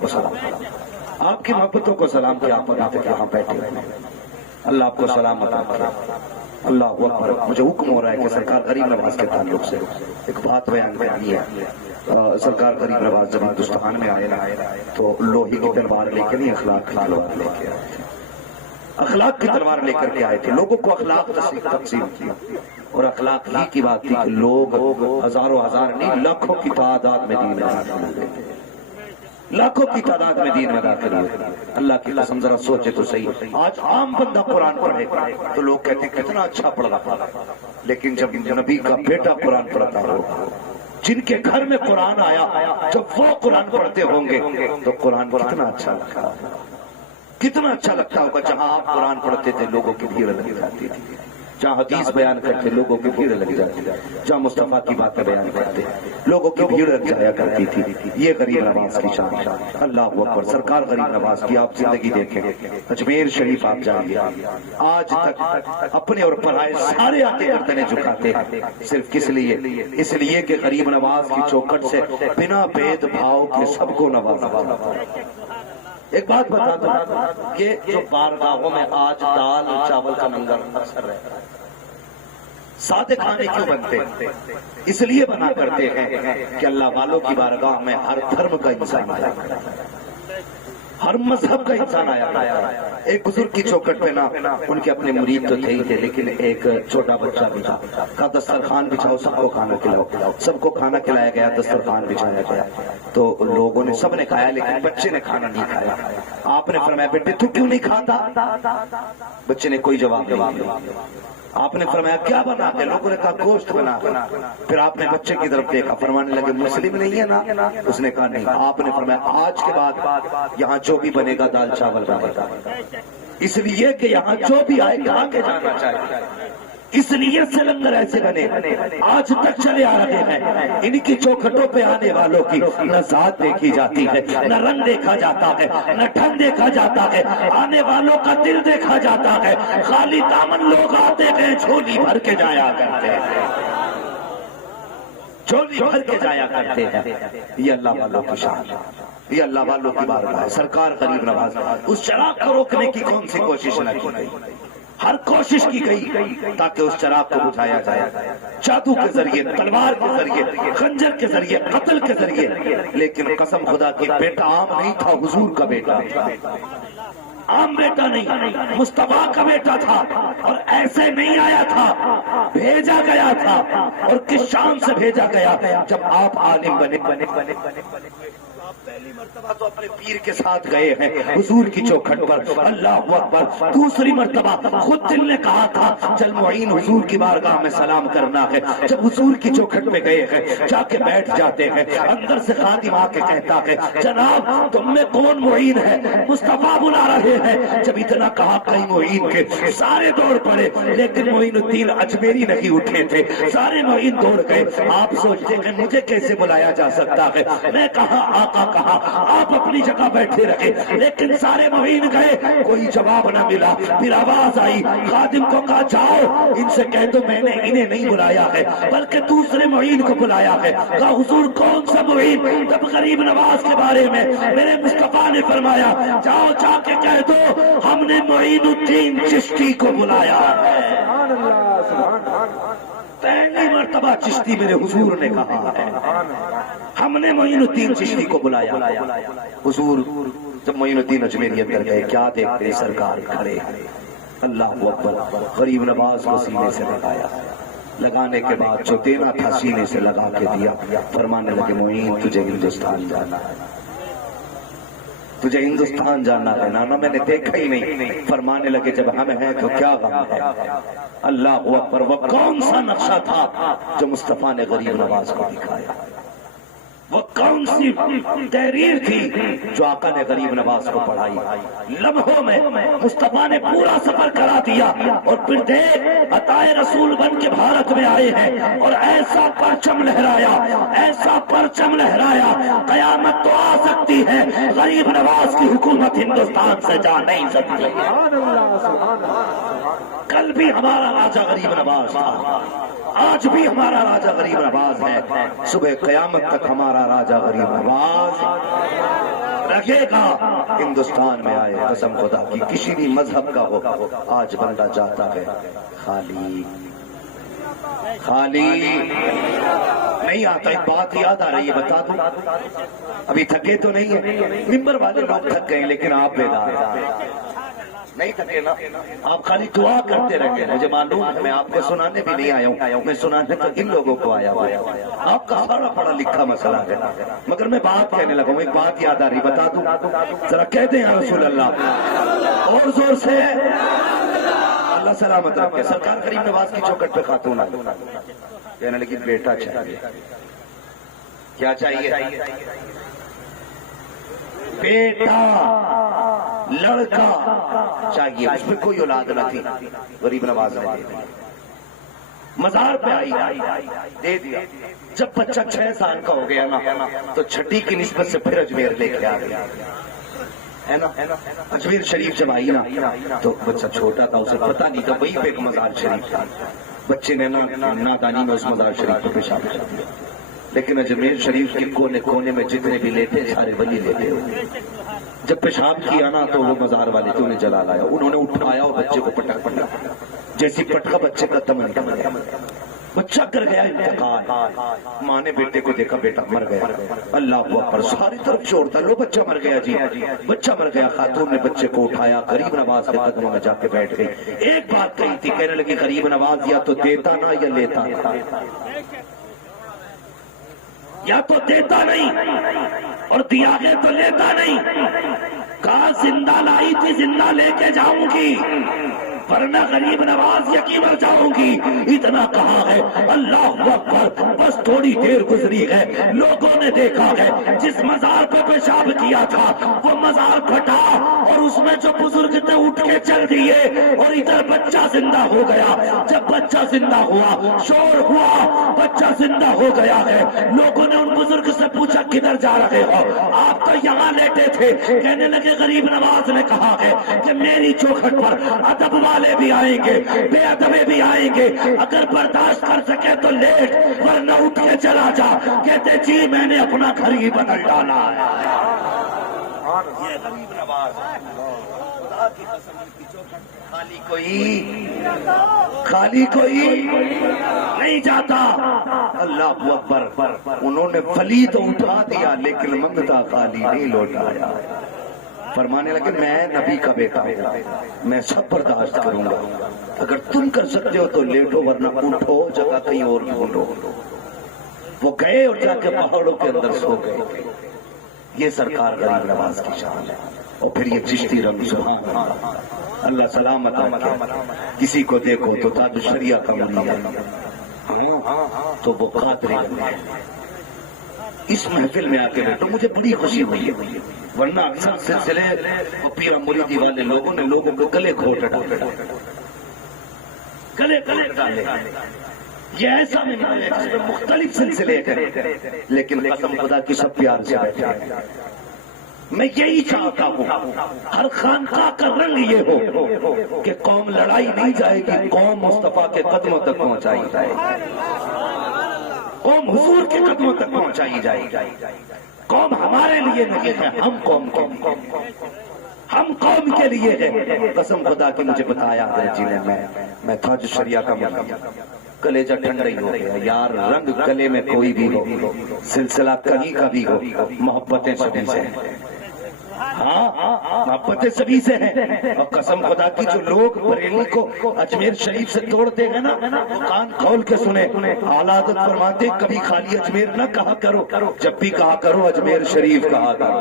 کو سلام، آپ کی محبتوں کو سلام کیا، آپ تک یہاں بیٹھے ہیں، اللہ آپ کو سلام عطا کرے۔ اللہ اکبر۔ مجھے حکم ہو رہا ہے کہ سرکار غریب نواز کے تعلق سے ایک بات بیان کرنی ہے۔ سرکار غریب نواز جب ہندوستان میں آئے تو لوہے کی تلوار لے کے نہیں، اخلاق کی تلوار لے کے آئے تھے، اخلاق کی تلوار لے کر کے آئے تھے، لوگوں کو اخلاق تقسیم کیا، اور اخلاق ہی کی بات تھی کہ لوگ ہزاروں ہزار نہیں، لاکھوں کی تعداد میں دین میں داخل ہوئے، لاکھوں کی تعداد میں دین میں داخل ہوئے۔ اللہ کی قسم ذرا سوچے تو صحیح، آج عام بندہ قرآن پڑھے تو لوگ کہتے ہیں کتنا اچھا پڑھ رہا، لیکن جب نبی کا بیٹا قرآن پڑھتا ہو، جن کے گھر میں قرآن آیا، جب وہ قرآن پڑھتے ہوں گے تو قرآن کتنا اچھا لگتا ہوگا، کتنا اچھا لگتا ہوگا۔ جہاں آپ قرآن پڑھتے تھے لوگوں کی بھیڑ لگ جاتی تھی، جہاں حدیث بیان کرتے لوگوں کی بھیڑ لگ جاتی تھی، جہاں مصطفیٰ کی باتیں بیان کرتے لوگوں کی بھیڑ لگ جایا کرتی تھی۔ یہ غریب نواز کی شان۔ اللہ اکبر۔ سرکار غریب نواز کی آپ زندگی دیکھیں، اجمیر شریف آپ جائیں گے، آج تک اپنے اور پرائے سارے آتے گردنیں جھکاتے ہیں، صرف کس لیے؟ اس لیے کہ غریب نواز کی چوکھٹ سے بنا بھید بھاؤ کے سب کو نوازا۔ ایک بات بتا دوں کہ جو بارگاہوں میں آج دال چاول کا لنگر اکثر رہتا ہے، سادے کھانے کیوں بنتے ہیں؟ اس لیے بنا کرتے ہیں کہ اللہ والوں کی بارگاہ میں ہر دھرم کا انسان آیا کرتا ہے، ہر مذہب کا انسان آیا کرتا ہے۔ ایک بزرگ کی چوکھٹ پہ نا ان کے اپنے مرید تو تھے ہی تھے، لیکن ایک چھوٹا بچہ بھی تھا، کہا دسترخوان بچھاؤ، سب کو کھانا کھلاؤ، سب کو کھانا کھلایا گیا، دسترخوان بچھایا گیا، تو لوگوں نے سب نے کھایا لیکن بچے نے کھانا نہیں کھایا۔ آپ نے فرمایا بیٹے تو کیوں نہیں کھاتا؟ بچے نے کوئی جواب نہیں دیا۔ آپ نے فرمایا کیا بنا کے؟ لوگوں نے کہا گوشت بنا۔ پھر آپ نے بچے کی طرف دیکھا، فرمانے لگے مسلم نہیں ہے نا؟ اس نے کہا نہیں۔ آپ نے فرمایا آج کے بعد یہاں جو بھی بنے گا دال چاول بنے گا، اس لیے کہ یہاں جو بھی آئے کہاں کے جانا چاہیے، اس نیت سے لنگر ایسے بنے آج تک چلے آ رہے ہیں۔ ان کی چوکھٹوں پہ آنے والوں کی نہ ذات دیکھی جاتی ہے، نہ رنگ دیکھا جاتا ہے، نہ ڈھنگ دیکھا جاتا ہے، آنے والوں کا دل دیکھا جاتا ہے۔ خالی دامن لوگ آتے گئے، جھولی بھر کے جایا کرتے ہیں، جھولی بھر کے جایا کرتے ہیں۔ یہ اللہ والوں کی شان، یہ اللہ والوں کی بارگاہ ہے۔ سرکار غریب نواز اس چراغ کو روکنے کی کون سی کوشش نہ کی گئی؟ ہر کوشش کی گئی تاکہ اس چراغ کو بجھایا جائے، جادو کے ذریعے، تلوار کے ذریعے، خنجر کے ذریعے، قتل کے ذریعے۔ لیکن قسم خدا کی بیٹا عام نہیں تھا، حضور کا بیٹا تھا، عام بیٹا نہیں، مصطفیٰ کا بیٹا تھا، اور ایسے نہیں آیا تھا، بھیجا گیا تھا۔ اور کس شان سے بھیجا گیا؟ جب آپ عالم بنے، پہلی مرتبہ تو اپنے پیر کے ساتھ گئے ہیں حضور کی چوکھٹ پر، اللہ اکبر۔ دوسری مرتبہ خود دل نے کہا تھا چل معین حضور کی بارگاہ میں سلام کرنا ہے۔ جب حضور کی چوکھٹ پہ گئے ہیں، جا کے بیٹھ جاتے ہیں، اندر سے خادم آ کے کہتا ہے جناب تم میں کون معین ہے؟ مصطفیٰ بلا رہے ہیں۔ جب اتنا کہا کئی معین کے سارے دوڑ پڑے، لیکن معین الدین اجمیری نہیں اٹھے تھے، سارے معین دوڑ گئے۔ آپ سوچتے ہیں مجھے کیسے بلایا جا سکتا ہے؟ میں کہا آقا کہا آپ اپنی جگہ بیٹھے رہے، لیکن سارے معین گئے، کوئی جواب نہ ملا۔ پھر آواز آئی، خادم کو کہا جاؤ ان سے کہہ دو میں نے انہیں نہیں بلایا ہے بلکہ دوسرے معین کو بلایا ہے۔ کہا حضور کون سا معین؟ تب غریب نواز کے بارے میں میرے مصطفیٰ نے فرمایا جاؤ جا کے کہہ دو ہم نے معین الدین چشتی کو بلایا ہے۔ پہلی مرتبہ چشتی میرے حضور نے کہا ہے ہم نے معین الدین چشتی کو بلایا۔ حضور جب معین الدین اجمیری اندر گئے، کیا دیکھتے سرکار کھڑے، اللہ اکبر، غریب نواز کو سینے سے لگایا، لگانے کے بعد جو دینا تھا سینے سے لگا کے دیا۔ فرمانے لگے معین تجھے ہندوستان جانا ہے، تجھے ہندوستان جانا ہے۔ نانا میں نے دیکھا ہی نہیں۔ فرمانے لگے جب ہم ہیں تو کیا غم ہے؟ اللہ اکبر۔ وہ کون سا نقشہ تھا جو مصطفیٰ نے غریب نواز کو دکھایا؟ وہ کون سی تحریر تھی جو آقا نے غریب نواز کو پڑھائی؟ لمحوں میں مصطفیٰ نے پورا سفر کرا دیا، اور پھر دیکھ عطائے رسول بن کے بھارت میں آئے ہیں، اور ایسا پرچم لہرایا، ایسا پرچم لہرایا، قیامت تو آ سکتی ہے، غریب نواز کی حکومت ہندوستان سے جا نہیں سکتی۔ کل بھی ہمارا راجہ غریب نواز تھا، آج بھی ہمارا راجہ غریب نواز ہے، صبح قیامت تک ہمارا راجہ غریب نواز رکھے گا ہندوستان میں آئے قسم خدا کی کسی بھی مذہب کا ہو آج بندہ جاتا ہے خالی خالی نہیں آتا. ایک بات یاد آ رہی ہے بتا دوں, ابھی تھکے تو نہیں ہیں ممبر والے لوگ تھک گئے لیکن آپ بیدار نہیں تھکے نا, آپ خالی دعا کرتے رہے. مجھے معلوم ہے میں آپ کو سنانے بھی نہیں آیا ہوں, میں سنانے تو ان لوگوں کو آیا ہوا. آپ کا سارا پڑھا لکھا مسئلہ ہے مگر میں بات کہنے لگا ہوں. ایک بات یاد آ رہی بتا دوں ذرا کہتے ہیں رسول اللہ اور زور سے اللہ سلامت رکھے. سرکار غریب نواز کی چوکھٹ پہ خاتون آئی کہنے لگی بیٹا چاہیے. کیا چاہیے؟ بیٹا لڑکا چاہیے. اس میں کوئی اولاد نہ تھی, غریب نواز نے دے دیا. مزار پہ آئی دے دیا. جب بچہ 6 سال کا ہو گیا نا تو چھٹی کی نسبت سے پھر اجمیر لے کے آ گیا ہے نا. اجمیر شریف جب آئی نا تو بچہ چھوٹا تھا, اسے پتہ نہیں تھا وہیں پہ ایک مزار شریف تھا. بچے نے نادانی میں اس مزار شریف کو پیشاب کر دیا. لیکن اجمیر شریف کے کونے کونے میں جتنے بھی لیتے سارے ولی لیتے ہوئے. جب پیشاب کیا نا تو وہ مزار والے تو انہیں جلا لایا. انہوں نے اٹھایا اور بچے کو پٹک پٹا, جیسی پٹکا بچے کا دم نکل گیا. بچہ کر گیا انتقال. ماں نے بیٹے کو دیکھا بیٹا مر گیا. اللہ اکبر, ساری طرف چھوڑتا لو بچہ مر گیا جی, بچہ مر گیا. خاتون نے بچے کو اٹھایا, غریب نواز کے قدموں میں جا کے بیٹھ گئی. ایک بات کہی تھی, کہنے لگی غریب نواز یا تو دیتا نا یا لیتا نا, یا تو دیتا نہیں اور دیا گیا تو لیتا نہیں. کہا زندہ لائی تھی زندہ لے کے جاؤں گی ورنہ غریب نواز یقین مر جاؤں گی. اتنا کہا ہے اللہ اکبر. بس تھوڑی دیر گزری ہے, لوگوں نے دیکھا ہے جس مزار پہ پیشاب کیا تھا وہ مزار پھٹا اور اس میں جو بزرگ تھے اٹھ کے چل دیے اور ادھر بچہ زندہ ہو گیا. جب بچہ زندہ ہوا شور ہوا, بچہ زندہ ہو گیا ہے. لوگوں نے ان بزرگ سے پوچھا کدھر جا رہے ہو؟ آپ تو یہاں لیٹے تھے. کہنے لگے غریب نواز نے کہا ہے کہ میری چوکھٹ پر ادب والے بھی آئیں گے, بے ادبے بھی آئیں گے, اگر برداشت کر سکے تو لیٹ ورنہ اٹھ کے چلا جا. کہتے جی میں نے اپنا گھر ہی بدل ڈالا ہے. یہ غریب نواز خدا کی قسم کی چوکھٹ خالی کوئی نہیں جاتا. اللہ اکبر. انہوں نے فلی تو اٹھا دیا لیکن منگتا خالی نہیں لوٹایا. فرمانے لگے میں نبی کا بیٹا ہوں, میں سب برداشت کروں گا. اگر تم کر سکتے ہو تو لیٹو ورنہ اٹھو, جگہ کہیں اور ڈھونڈو. وہ گئے اور جا کے پہاڑوں کے اندر سو گئے. یہ سرکار غریب نواز کی شان ہے. اور پھر یہ چشتی رنگ سبحان اللہ, اللہ سلامت رکھے. کسی کو دیکھو تو تاج الشریعہ کا ملی ہے تو وہ قادری ہے. اس محفل میں آ کے بیٹھو, مجھے بڑی خوشی ہوئی ہے. ورنہ اکثر سلسلے پیر مریدی والے لوگوں نے لوگوں کو گلے گھونٹ ڈالے, گلے ڈالے. یہ ایسا نہیں ہے جس میں مختلف سلسلے کریں, لیکن قسم خدا کی سب پیار سے بیٹھے. میں یہی چاہتا ہوں ہر خانقاہ کا رنگ یہ ہو کہ قوم لڑائی نہیں جائے گی, قوم مصطفیٰ کے قدموں تک پہنچائی جائے گی, قوم حضور کے قدموں تک پہنچائی جائے گی. قوم ہمارے لیے نہیں ہے, ہم قوم کے لیے ہے. قسم خدا کی مجھے بتایا ہے جی نے میں تاج الشریعہ کا ملا, کلیجہ ٹھنڈا ہی ہو گیا یار. رنگ گلے میں کوئی بھی ہو, سلسلہ کہیں کا بھی ہو, محبتیں سبھی سے ہیں. ہاں محبتیں سبھی سے ہیں. اور قسم خدا کی جو لوگ بریلی کو اجمیر شریف سے توڑتے ہیں نا, کان کھول کے سنے. اعلیٰ حضرت فرماتے کبھی خالی اجمیر نہ کہا کرو, جب بھی کہا کرو اجمیر شریف کہا کرو.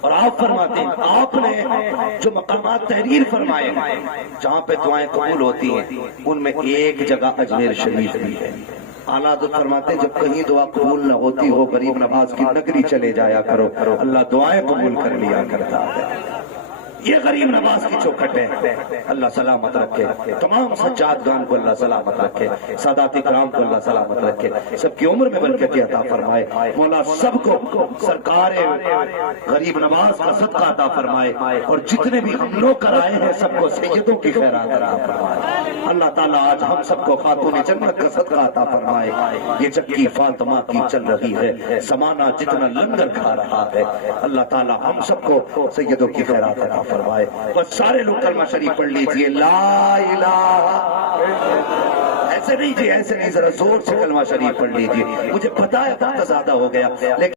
اور آپ فرماتے ہیں آپ نے جو مقامات تحریر فرمائے جہاں پہ دعائیں قبول ہوتی ہیں ان میں ایک جگہ اجمیر شریف بھی ہے. اعلیٰ حضرت فرماتے ہیں جب کہیں دعا قبول نہ ہوتی ہو غریب نواز کی نگری چلے جایا کرو, اللہ دعائیں قبول کر لیا کرتا ہے. یہ غریب نواز کی چوکھٹ ہے. اللہ سلامت رکھے. تمام سجادگان کو اللہ سلامت رکھے. سادات اکرام کو اللہ سلامت رکھے. سب کی عمر میں برکت عطا فرمائے. مولا سب کو سرکار غریب نواز کا صدقہ عطا فرمائے, اور جتنے بھی ہم لوگ کرائے ہیں سب کو سیدوں کی خیرات عطا فرمائے. اللہ تعالیٰ آج ہم سب کو خاتون جنت کا صدقہ عطا فرمائے. یہ چکی فاطمہ کی چل رہی ہے، زمانہ جتنا لنگر کھا رہا ہے، اللہ تعالیٰ ہم سب کو سیدوں کی خیرات عطا فرمائے. بس سارے لوگ کلمہ شریف پڑھ لیجئے، لا الہ. ایسے نہیں جی، ایسے نہیں، ذرا زور سے کلمہ شریف پڑھ لیجئے. مجھے پتا ہے وقت زیادہ ہو گیا لیکن